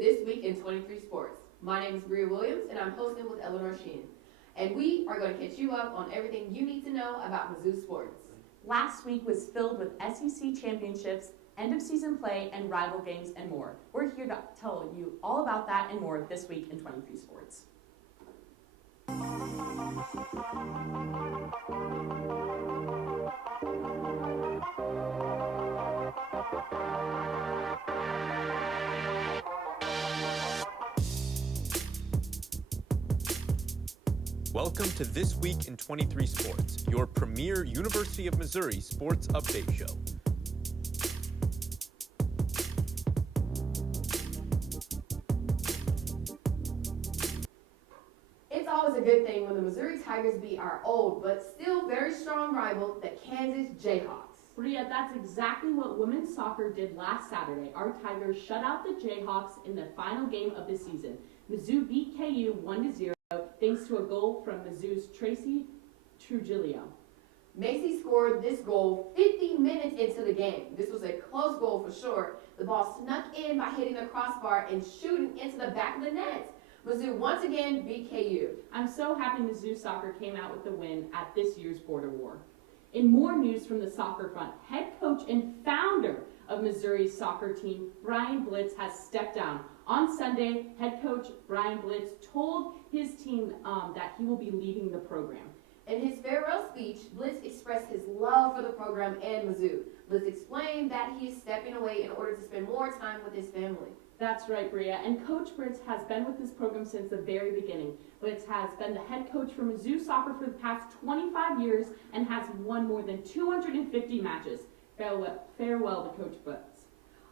This Week in 23 Sports. My name is Brea and I'm hosting with Eleanor Sheen. And we are going to catch you up on everything you need to know about Mizzou sports. Last week was filled with SEC championships, end of season play, and rival games and more. We're here to tell you all about that and more this week in 23 Sports. Welcome to This Week in 23 Sports, your premier University of Missouri sports update show. It's always a good thing when the Missouri Tigers beat our old but still very strong rival, the Kansas Jayhawks. Brea, that's exactly what women's soccer did last Saturday. Our Tigers shut out the Jayhawks in the final game of the season. Mizzou beat KU 1-0 thanks to a goal from Mizzou's Tracy Trujillo. Macy scored this goal 50 minutes into the game. This was a close goal for sure. The ball snuck in by hitting the crossbar and shooting into the back of the net. Mizzou once again beat KU. I'm so happy Mizzou soccer came out with the win at this year's Border War. In more news from the soccer front, head coach and founder of Missouri's soccer team, Brian Blitz, has stepped down. On Sunday, head coach Brian Blitz told his team that he will be leaving the program. In his farewell speech, Blitz expressed his love for the program and Mizzou. Blitz explained that he is stepping away in order to spend more time with his family. That's right, Brea, and Coach Blitz has been with this program since the very beginning. Blitz has been the head coach for Mizzou soccer for the past 25 years and has won more than 250 matches. Farewell to Coach Blitz.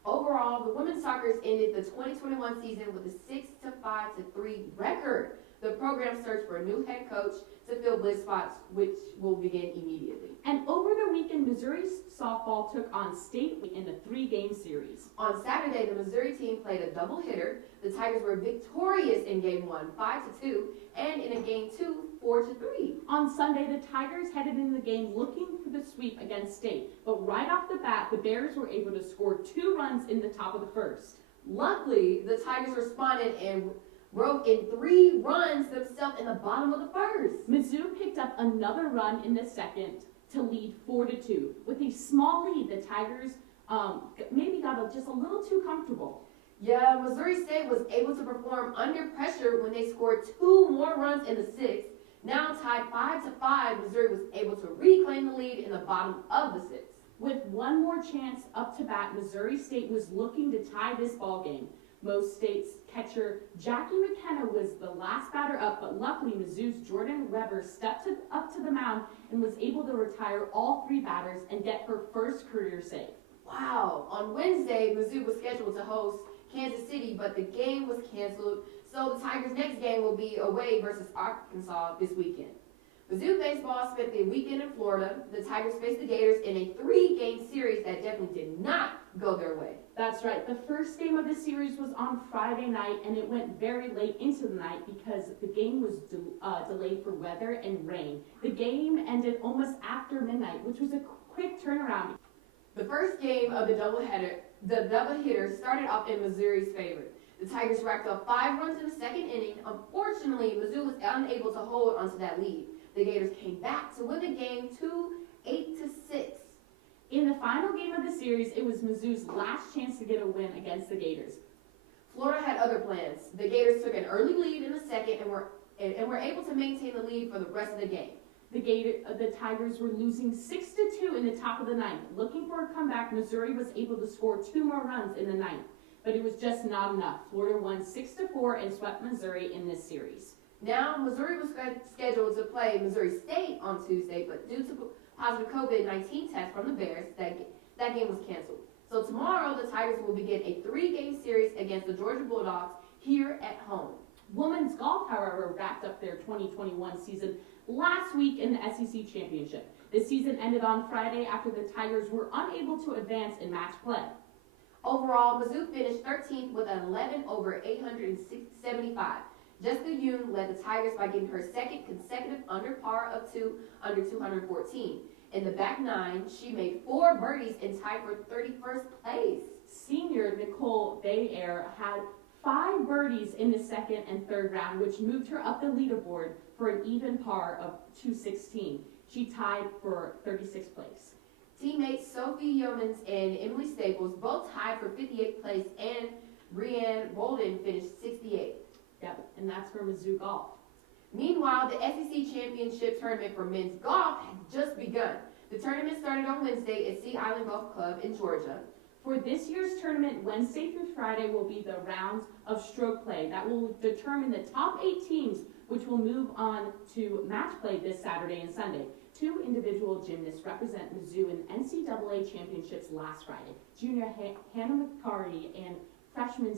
Overall, the women's soccer ended the 2021 season with a 6-5-3 record. The program searched for a new head coach to fill Blitz spots, which will begin immediately. And over the weekend, Missouri softball took on State in a 3-game series. On Saturday, the Missouri team played a doubleheader. The Tigers were victorious in Game 1, 5-2, and in Game 2, 4-3. On Sunday, the Tigers headed into the game looking for the sweep against State, but right off the bat, the Bears were able to score 2 runs in the top of the first. Luckily, the Tigers responded and broke in 3 runs themselves in the bottom of the first. Mizzou picked up another run in the second to lead 4-2. With a small lead, the Tigers maybe got just a little too comfortable. Yeah, Missouri State was able to perform under pressure when they scored 2 more runs in the 6th. Now tied 5-5, Missouri was able to reclaim the lead in the bottom of the 6th. With one more chance up to bat, Missouri State was looking to tie this ball game. Most State's catcher Jackie McKenna was the last batter up, but luckily Mizzou's Jordan Rever stepped up to the mound and was able to retire all 3 batters and get her first career save. Wow! On Wednesday, Mizzou was scheduled to host Kansas City, but the game was canceled, so the Tigers' next game will be away versus Arkansas this weekend. Mizzou baseball spent the weekend in Florida. The Tigers faced the Gators in a 3-game series that definitely did not go their way. That's right. The first game of the series was on Friday night, and it went very late into the night because the game was delayed for weather and rain. The game ended almost after midnight, which was a quick turnaround. The first game of the doubleheader started off in Missouri's favor. The Tigers racked up 5 runs in the second inning. Unfortunately, Mizzou was unable to hold onto that lead. The Gators came back to win the game 8-6. In the final game of the series, it was Mizzou's last chance to get a win against the Gators. Florida had other plans. The Gators took an early lead in the second and were able to maintain the lead for the rest of the game. The Tigers were losing 6-2 in the top of the 9th. Looking for a comeback, Missouri was able to score 2 more runs in the 9th, but it was just not enough. Florida won 6-4 and swept Missouri in this series. Now, Missouri was scheduled to play Missouri State on Tuesday, but due to positive COVID-19 test from the Bears, that game was canceled. So tomorrow, the Tigers will begin a 3-game series against the Georgia Bulldogs here at home. Women's golf, however, wrapped up their 2021 season last week in the SEC Championship. The season ended on Friday after the Tigers were unable to advance in match play. Overall, Mizzou finished 13th with an 11 over 875. Jessica Yoon led the Tigers by getting her second consecutive under par of 2 under 214. In the back 9, she made 4 birdies and tied for 31st place. Senior Nicole Bayer had 5 birdies in the second and third round, which moved her up the leaderboard for an even par of 216. She tied for 36th place. Teammates Sophie Yeomans and Emily Staples both tied for 58th place, and Brianne Bolden finished 68th. Yep, and that's for Mizzou golf. Meanwhile, the SEC Championship Tournament for men's golf had just begun. The tournament started on Wednesday at Sea Island Golf Club in Georgia. For this year's tournament, Wednesday through Friday will be the rounds of stroke play that will determine the top 8 teams, which will move on to match play this Saturday and Sunday. 2 individual gymnasts represent Mizzou in NCAA championships last Friday. Junior Hannah McCarty and freshman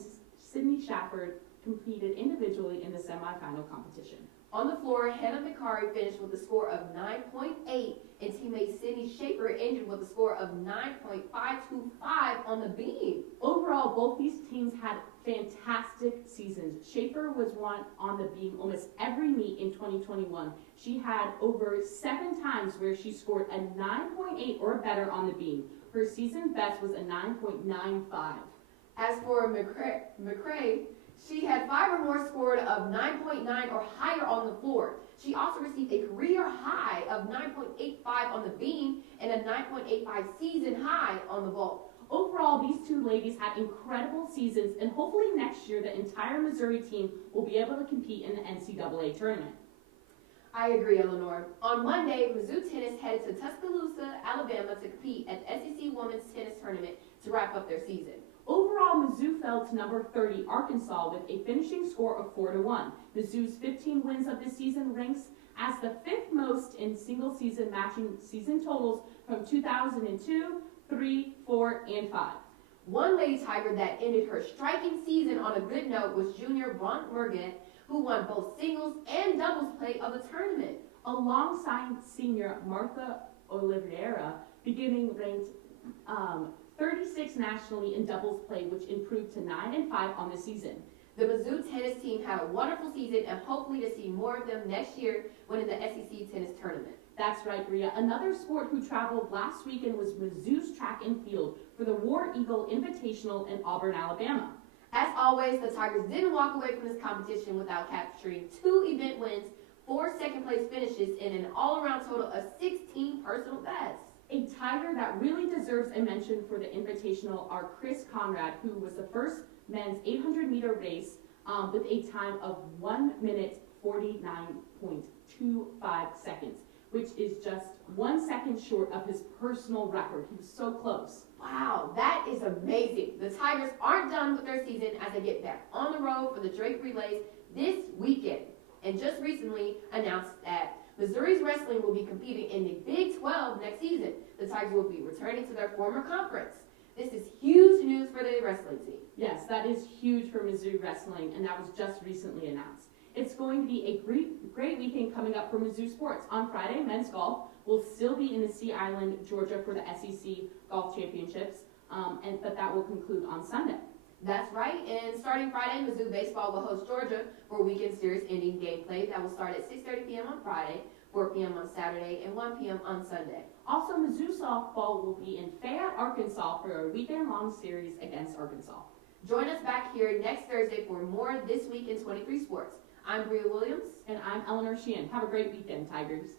Sydney Shafford competed individually in the semifinal competition. On the floor, Hannah McCarry finished with a score of 9.8, and teammate Sydney Schaefer ended with a score of 9.525 on the beam. Overall, both these teams had fantastic seasons. Schaefer was one on the beam almost every meet in 2021. She had over 7 times where she scored a 9.8 or better on the beam. Her season best was a 9.95. As for McCray, she had 5 or more scored of 9.9 or higher on the floor. She also received a career high of 9.85 on the beam and a 9.85 season high on the vault. Overall, these 2 ladies had incredible seasons, and hopefully next year the entire Missouri team will be able to compete in the NCAA tournament. I agree, Eleanor. On Monday, Mizzou tennis headed to Tuscaloosa, Alabama to compete at the SEC Women's Tennis Tournament to wrap up their season. Overall, Mizzou fell to number 30, Arkansas, with a finishing score of 4-1. Mizzou's 15 wins of the season ranks as the 5th most in single season, matching season totals from 2002, 3, 4, and 5. One Lady Tiger that ended her striking season on a good note was junior Bont Merget, who won both singles and doubles play of the tournament. Alongside senior Martha Oliveira, beginning ranked 36 nationally in doubles play, which improved to 9 and 5 on the season. The Mizzou tennis team had a wonderful season, and hopefully to see more of them next year when in the SEC tennis tournament. That's right, Brea. Another sport who traveled last weekend was Mizzou's track and field for the War Eagle Invitational in Auburn, Alabama. As always, the Tigers didn't walk away from this competition without capturing 2 event wins, 4 second-place finishes, and an all-around total of 16 personal bests. A Tiger that really deserves a mention for the Invitational are Chris Conrad, who was the first men's 800-meter race with a time of 1 minute 49.25 seconds, which is just 1 second short of his personal record. He was so close. Wow, that is amazing. The Tigers aren't done with their season as they get back on the road for the Drake Relays this weekend, and just recently announced that Missouri's wrestling will be competing in the Big 12 next season. The Tigers will be returning to their former conference. This is huge news for the wrestling team. Yes, that is huge for Mizzou wrestling, and that was just recently announced. It's going to be a great weekend coming up for Mizzou sports. On Friday, men's golf will still be in the Sea Island, Georgia for the SEC Golf Championships, but that will conclude on Sunday. That's right, and starting Friday, Mizzou baseball will host Georgia for a weekend series-ending gameplay that will start at 6:30 p.m. on Friday, 4 p.m. on Saturday, and 1 p.m. on Sunday. Also, Mizzou softball will be in Fayette, Arkansas for a weekend-long series against Arkansas. Join us back here next Thursday for more This Week in 23 Sports. I'm Brea Williams. And I'm Eleanor Sheehan. Have a great weekend, Tigers.